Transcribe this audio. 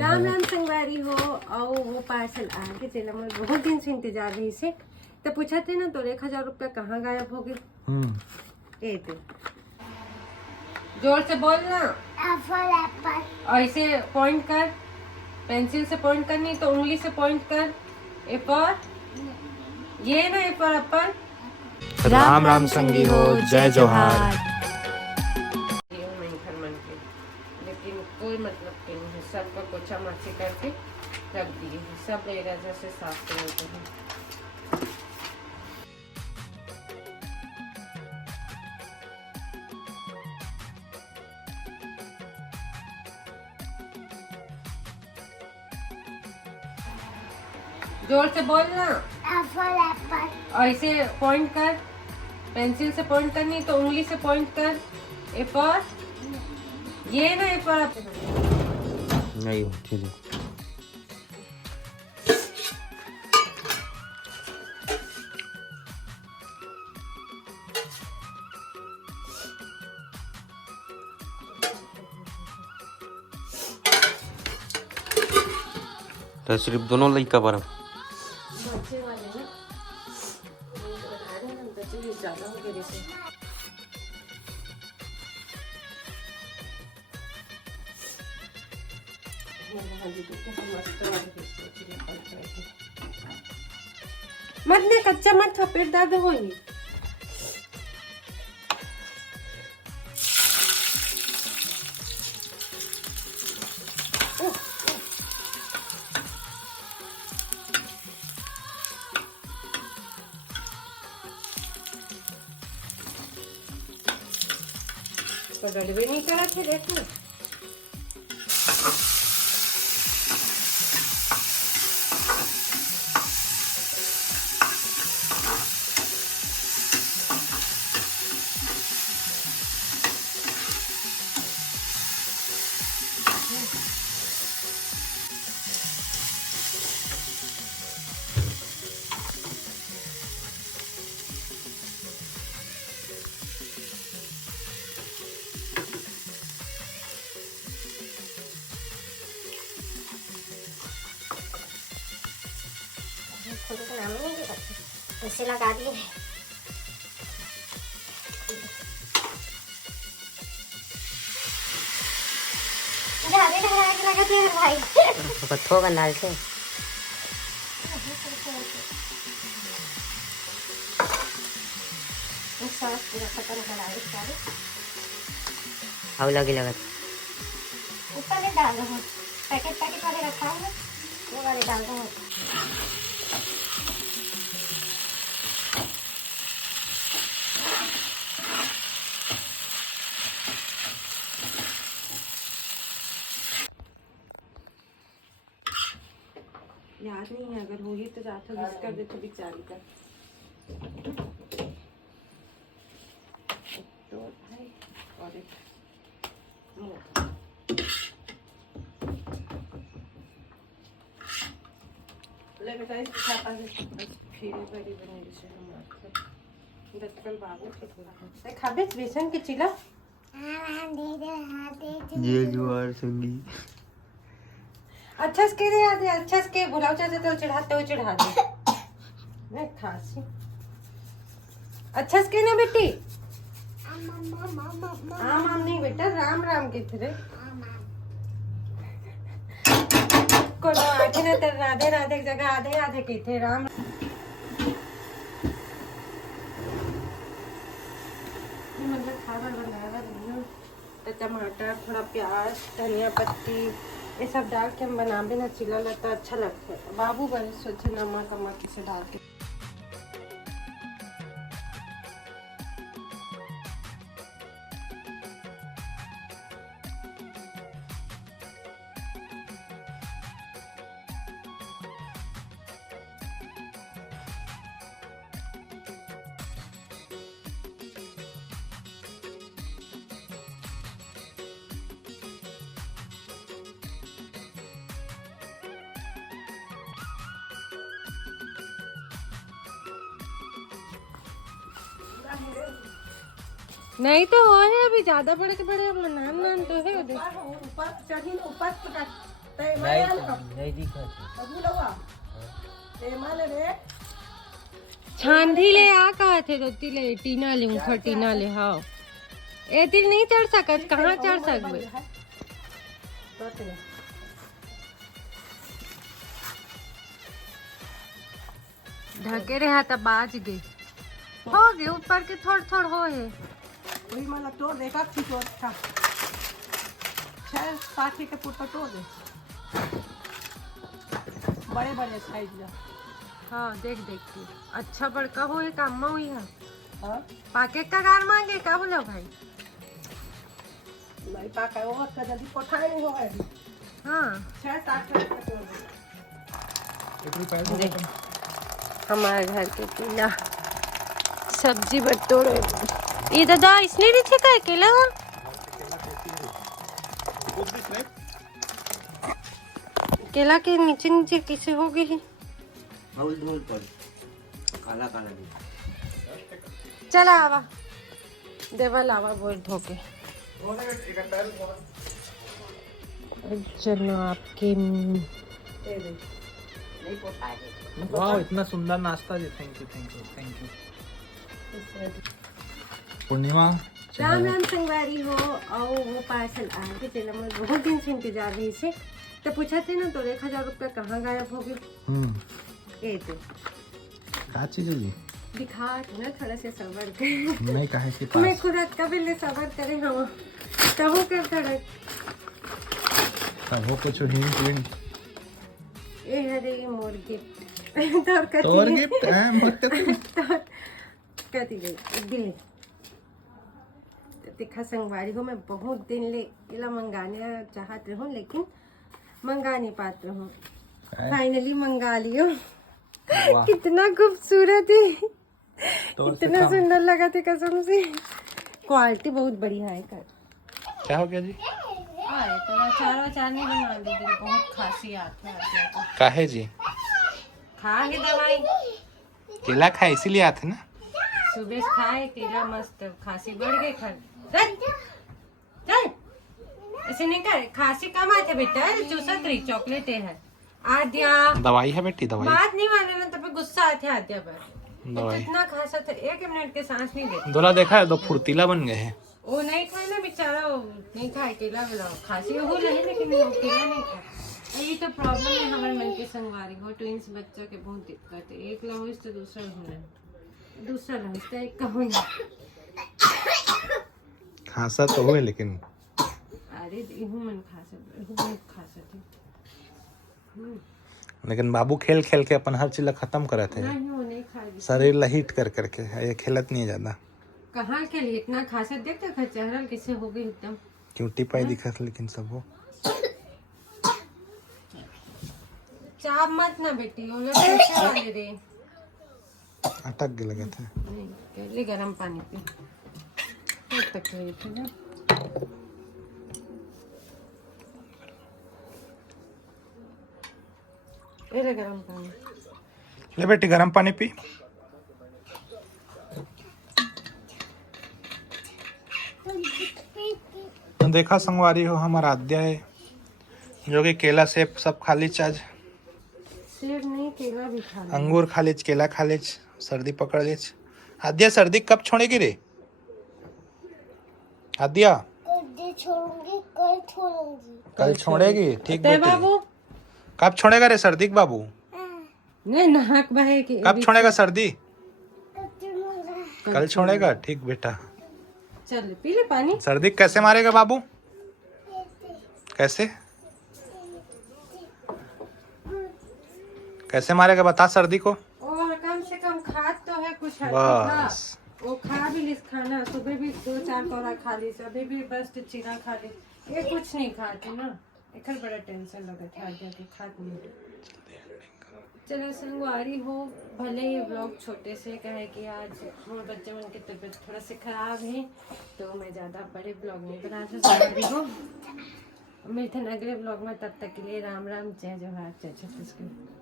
राम राम संगवारी हो आओ वो पार्सल आ के चला मैं बहुत दिन से इंतजार रही से तो पूछा थे ना तो 1000 रुपया कहाँ गायब हो गए। ये जोर से बोल ना। ऐसे पॉइंट कर, पेंसिल से पॉइंट करनी तो उंगली से पॉइंट कर। ए पर ये ना ए पर अपन राम राम संगी हो जय जोहार। लेकिन कोई मतलब नहीं है, सबका पोछा माछी करके रख दिए हैं, सब इरेजर से साफ कर देते हैं। जोर से बोल ना। ऐसे पॉइंट कर, पेंसिल से पॉइंट करनी तो उंगली से पॉइंट कर। ए पर ये ना ए पर नहीं हो ठीक है। तो सिर्फ दोनों लड़का पर बच्चे वाले ना बता रहे हैं बच्चे ज्यादा हो गए जैसे। मत ने कच्चा मत खा, पेट दर्द होगी। तो डलवे नहीं करा थे देखो। ऐसे लगा दिए। लगा दिए भाई पत्थों का नाल से हाउ लगे लगा ऊपर में डाल दो। पैकेट वाले रखा है वो वाले डाल दो। याद नहीं है, अगर होगी तो रात को मिस कर दे तो बेचारी का। तो भाई और एक ले बेटा इस छापा से फिर बड़ी बनी से हम मारते दत्तल बाबू के थोड़ा खाबे बेसन के चिला ये जुआर संगी अच्छा से दे याद है, अच्छा से बुलाओ चाचा तो चढ़ाते हो चढ़ा दे। मैं खासी अच्छा से ना बेटी। आम आम नहीं बेटा, राम राम के थे को आखे ना तेरे राधे राधे की जगह आधे आधे के थे राम। मतलब खाना बनाया तो टमाटर थोड़ा प्याज धनिया पत्ती ये सब डाल के हम बना भी ना चिल्ला लेता अच्छा लगता है। बाबू बड़े सोचे नमक अमक इसे डाल के। नहीं तो हो है अभी ज्यादा बड़े के बड़े नान नान तो है ऊपर चढ़ी ऊपर नहीं दिखा छांदी ले आ कहा थे तो तिले टीना ले उठा टीना ले हाँ ए तिल नहीं चढ़ सकत कहाँ चढ़ सकबे ढके रहा तब बाज गए हो गए ऊपर के थोड़ थोड़ हो है वही मला तोड़ देखा कि तोड़ था 6-7 के फुट तोड़ दे बड़े बड़े साइज का हाँ देख देख के अच्छा बड़का हो है काम हुई है हाँ पाके का गार मांगे का बोला भाई नहीं पाका वो का जल्दी कोठाई नहीं होगा हाँ 6-7 के तोड़ दे हमारे घर के केला सब्जी बटोरे ये दादा इसने नीचे का है केला केला के नीचे नीचे किसे हो गई है काला काला चला आवा देवल आवा बोल धोके चलो आपके वाह इतना सुंदर नाश्ता जी थैंक यू पूर्णिमा राम राम संगवारी हो और वो पार्सल आ के चला मैं बहुत दिन से इंतजार रही से तो पूछा थे ना तो 1000 रुपया कहाँ गायब हो गए ए तो क्या चीज होगी दिखा थे ना थोड़ा से सबर के नहीं कहे कि मैं खुद का भी सबर करे हम तब कर थोड़ा तब हो कुछ हिंट ए हरे मोर गिफ्ट तोर गिफ्ट है मत कति ले दिल दिखा संगवारी हो मैं बहुत दिन ले इला मंगाने चाहत रहूं लेकिन मंगा नहीं पात रहूं फाइनली मंगा लियो कितना खूबसूरत है इतना सुंदर लगा थे कसम से क्वालिटी बहुत बढ़िया है कर क्या हो गया जी तो अचार नहीं बना दे बहुत खांसी आती है काहे जी खा के दवाई केला खाए इसीलिए आते ना सुबह से खाए केला मस्त खांसी बढ़ गई चल चल ऐसे नहीं कर खांसी कम आते बेटा चूसत रही चॉकलेट है आद्या दवाई है बेटी दवाई बात नहीं माने ना तब गुस्सा आते आद्या पर दवाई कितना खासा था 1 मिनट के सांस नहीं लेते दोला देखा है दो फुर्तीला बन गए हैं वो नहीं खाए ना बेचारा वो नहीं खाए केला वाला खांसी हो रही लेकिन वो केला नहीं खाए यही तो प्रॉब्लम है हमारे मन के संगवारी हो ट्विंस बच्चा के बहुत दिक्कत है एक लहुस तो दूसरा लहुस तो एक का होना खांसा तो हुए लेकिन अरे इहू मन खा सकते लेकिन बाबू खेल खेल के अपन हर चीज खत्म करे थे नहीं वो नहीं खाएगी शरीर लहीट कर करके ये खेलत नहीं ज्यादा कहाँ के लिए इतना खासा देखते खा चेहरा किसे हो गई एकदम क्यों टिपाई दिखत लेकिन सब हो चाप मत ना बेटी वो लोग कैसे वाले रे अटक गए लगे थे नहीं पहले गरम पानी पी तब तक रही थी ना पहले गरम पानी ले बेटी गरम पानी पी तो देखा संगवारी हो हमारा आद्या है जो कि केला सेब सब खा लीच आज सेब नहीं केला भी खा अंगूर खा लीच केला खा लीच सर्दी पकड़ लीच आद्या सर्दी कब छोड़ेगी रे आद्या कल छोड़ेगी ठीक बेटी बाबू कब छोड़ेगा रे सर्दी बाबू नहीं नाक बहे की कब छोड़ेगा सर्दी कल छोड़ेगा ठीक बेटा चल पी ले पानी सर्दी कैसे मारेगा बाबू कैसे कैसे मारेगा बता सर्दी को और कम से कम खाद तो है कुछ है बस वो खा भी लिस खाना सुबह भी 2-4 कौरा खा ली अभी भी बस चीरा खा ली ये कुछ नहीं खाते ना एक बड़ा टेंशन लगा था आगे के खाद नहीं चलो संगवारी हो भले ही ब्लॉग छोटे से कहे कि आज हमारे बच्चे मन की तबीयत थोड़ा सी खराब है तो मैं ज़्यादा बड़े ब्लॉग नहीं बना संगवारी हो मिलते हैं अगले ब्लॉग में तब तक के लिए राम राम जय जवाहर जय छत्तीसगढ़।